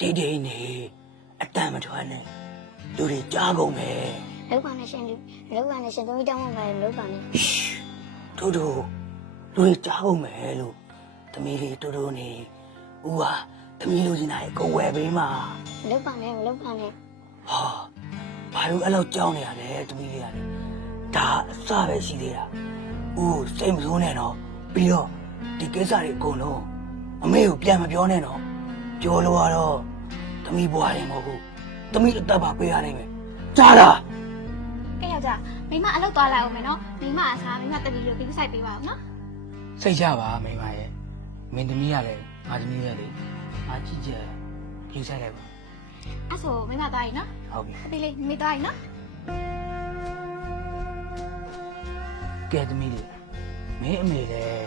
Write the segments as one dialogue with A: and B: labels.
A: တိတ်တိတ်နေအတန်မထွက်နဲ့လူတွေကြားကုန်မယ်
B: လောက်ပါနဲ့ရှင်လူလောက်ပါနဲ့ရှင်သမီးတောင်းမှမလောက်ပါနဲ့
A: တို့တို့လူတွေကြားကုန်မယ်လို့သမီးလေးတို့တို့နေဦးဟာသမီးလူချင်းတိုင်းကိုဝယ်ပေးမှာ
B: လောက်ပါနဲ့လောက်ပါနဲ့
A: ဟာဘာလို့အဲ့လောက်ကြောင်းနေရလဲသမီးလေးကလေဒါအစပဲရှိသေးတာဦးစိတ်မဆိုးနဲ့တော့ပြီးတော့ဒီကိစ္စတွေအကုန်လုံးအမေကိုပြန်မပြောနဲ့တော့ ပြောလို့ရတော့သမီးဘွားတယ်မဟုတ်ဘူးသမီးအသက်ပါပေးရနိုင်မယ်ကြားလား
C: ကဲယောက်ျားမိမအလုပ်သွားလိုက်အောင်မယ်နော်မိမအစားမိမတပီလို့ဒီဆိုင်ပေးပါအောင်နော်
A: စိတ်ချပါမိမရဲ့မင်းသမီးကလည်းငါသမီးပဲလေငါကြည့်ကြပြေးဆိုင်လိုက်ပါ
C: အဲ့ဆိုမိမသွားရင်နော်
A: ဟုတ်ပြီ
C: တပီလေးမိသွားရင်နော်
A: ကဲသမီးလေးမင်းအမေလည်း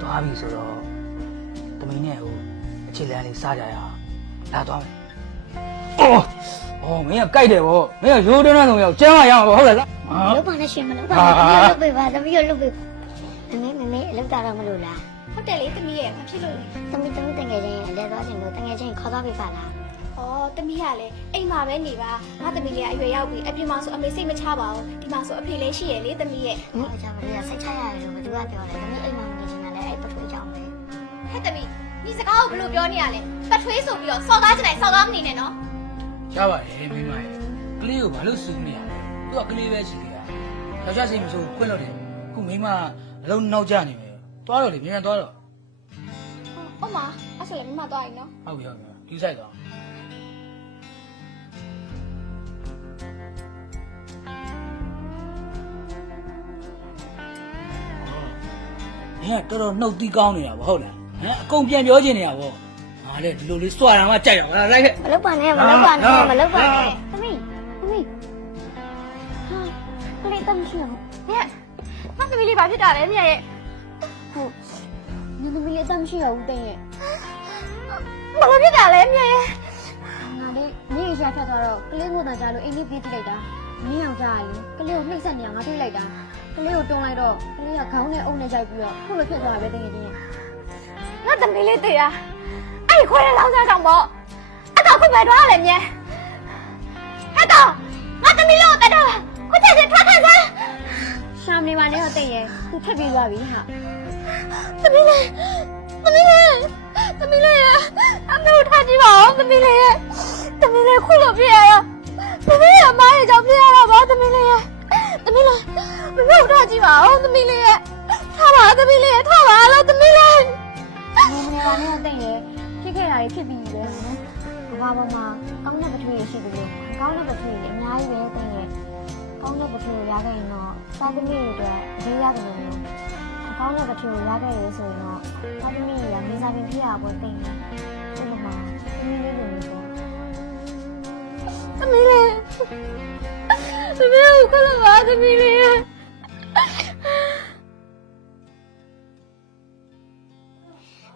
A: သွားပြီဆိုတော့သမီးနဲ့ဟိုအ ခြေလမ်းလေးစားကြရအောင်လာသွားမယ်အော်အော်မင်းကကြိုက်တယ်ဗောမင်းကရိုးတွန်းတဲ့ဆုံးရောက်ကျမ်းမရအောင်ဗောဟုတ်လားဟာ
B: လောက်ပါနဲ့ရှင်မလောက်ပါနဲ့လောက်ပေးပါသမီးရလောက်ပေးမမေမမေလောက်တာတော့မလို့လား
C: ဟုတ်တယ်လေတမီးရဲ့မဖြစ်လို့လေ
B: သမီးသမီးတငယ်ချင်းအလဲသွားခြင်းလို့တငယ်ချင်းခေါ်သွားပေးပါလား
C: ဩတမီးကလည်းအိမ်မှာပဲနေပါငါတမီးလေးကအရွယ်ရောက်ပြီအပြင်မှာဆိုအမေစိတ်မချပါဘူးဒီမှာဆိုအဖေလေးရှိရလေတမီးရဲ့
B: ဟိုအကြောင်းလေးစိတ်ချရတယ်လို့ဘယ်သူကပြောလဲသမီးအိမ်မှာမနေချင်တာလည်းအဲ့ပထွေးကြောင်းပဲ
C: ဟဲ့တမီး ဒီစကားကိုဘယ်လိုပြောနေရလဲပတ်ထွေးဆိုပြီးတော့စော်ကားချင်တယ်စော်ကားမနေနဲ့နော်
A: ရပါတယ်မိမရဲ့ကလေးကိုဘာလို့စူးနေရလဲသူကကလေးပဲရှိသေးတာယောက်ျားစိတ်မဆိုးခွင့်လို့တယ်ခုမိမအလုံးနောက်ကျနေမယ်သွားတော့လေမြန်မြန်သွားတော့
C: ဟုတ်မှာအဲ့ဆိုလည်းမိမသွားရင်နော်
A: ဟုတ်ပြီဟုတ်ပြီဒီဆိုင်သွားမင်းကတော်တော်နှုတ်သီးကောင်းနေတာဗောဟုတ်လား ဟမ်အကုန်ပြန်ပြောချင်နေတာဗောငါလည်းဒီလိုလေးစွာတာမှကြိုက်တော့ငါလိုက်ခဲ့
B: မလောက်ပါနဲ့မလောက်ပါနဲ့မလောက်ပါနဲ့သမီးသမီးဟာလေးတမ်းရှင်
C: ဟဲ့ငါတမီးလေးဘာဖြစ်တာလဲမြတ်ရဲ့
B: ဟုတ်ညသမီးလေးတမ်းရှင်အောင်တဲ့ရဲ့
C: ဘာဖြစ်တာလဲမြတ်ရဲ့
B: ငါလေးမင်းရရထက်သွားတော့ကလေးကိုသာကြားလို့အိမ်လေးပြေးကြည့်လိုက်တာမင်းအောင်ကြားရလေကလေးကိုနှိမ့်ဆက်နေအောင်ငါတွေးလိုက်တာကလေးကိုတွန်းလိုက်တော့ကလေးကခေါင်းနဲ့အုပ်နဲ့ကြိုက်ပြီးတော့ခုလိုဖြစ်သွားတာပဲတကယ်ချင်း
C: ငါတမီးလေးတေးတာအဲ့ဒီခွဲတဲ့လောင်းစားကြောင့်ပေါ့အတော့ခုပဲတော့လဲမြဲဟဲ့တော့ငါတမီးလေးကိုတတ်တော့ခုချက်ချင်းထွက်ခါစမ်း
B: ရှာမနေပါနဲ့တော့တဲ့ရဲ့သူထက်ပြေးသွားပြီဟာ
C: တမီးလေးတမီးလေးတမီးလေးအမေကိုထားကြည့်ပါဦးတမီးလေးတမီးလေးခုလိုဖြစ်ရရောတမီးရဲ့အမားရဲ့ကြောင့်ဖြစ်ရတာပါတမီးလေးတမီးလေးမမေကိုထားကြည့်ပါဦးတမီးလေးထားပါတမီးလေးထားပါလားတမီးလေး
B: မနေပါနဲ့တော့တဲ့ရဲ့ဖြစ်ခဲ့တာတွေဖြစ်ပြီးပြီပဲနော်ကဘာပေါ်မှာကောင်းတဲ့ပထွေးရရှိတယ်လို့ကောင်းတဲ့ပထွေးရအများကြီးပဲတဲ့ရဲ့ကောင်းတဲ့ပထွေးရရခဲ့ရင်တော့စားသမီးတွေအတွက်အရေးရတယ်လို့မျိုးအကောင်းတဲ့ပထွေးရရခဲ့ရဆိုရင်တော့စားသမီးတွေကမိစားပင်ဖြစ်ရပွဲတဲ့ရဲ့ဒီမှာသမီးလေးလိုမျိုးပေါ့
C: သမီးလေးသမီးကိုခလို့ပါသမီးလေး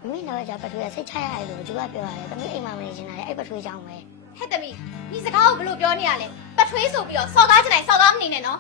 B: မင်းတော့じゃပထွေးရစိတ်ချရတယ်လို့သူကပြောရတယ်သမီးအိမ်မှာမနေချင်တာလေအဲ့ပထွေးကြောင်းပဲ
C: ဟဲ့သမီးဒီစကားကိုဘယ်လိုပြောနေရလဲပတ်ထွေးဆိုပြီးတော့စော်ကားချင်တယ်စော်ကားမနေနဲ့နော်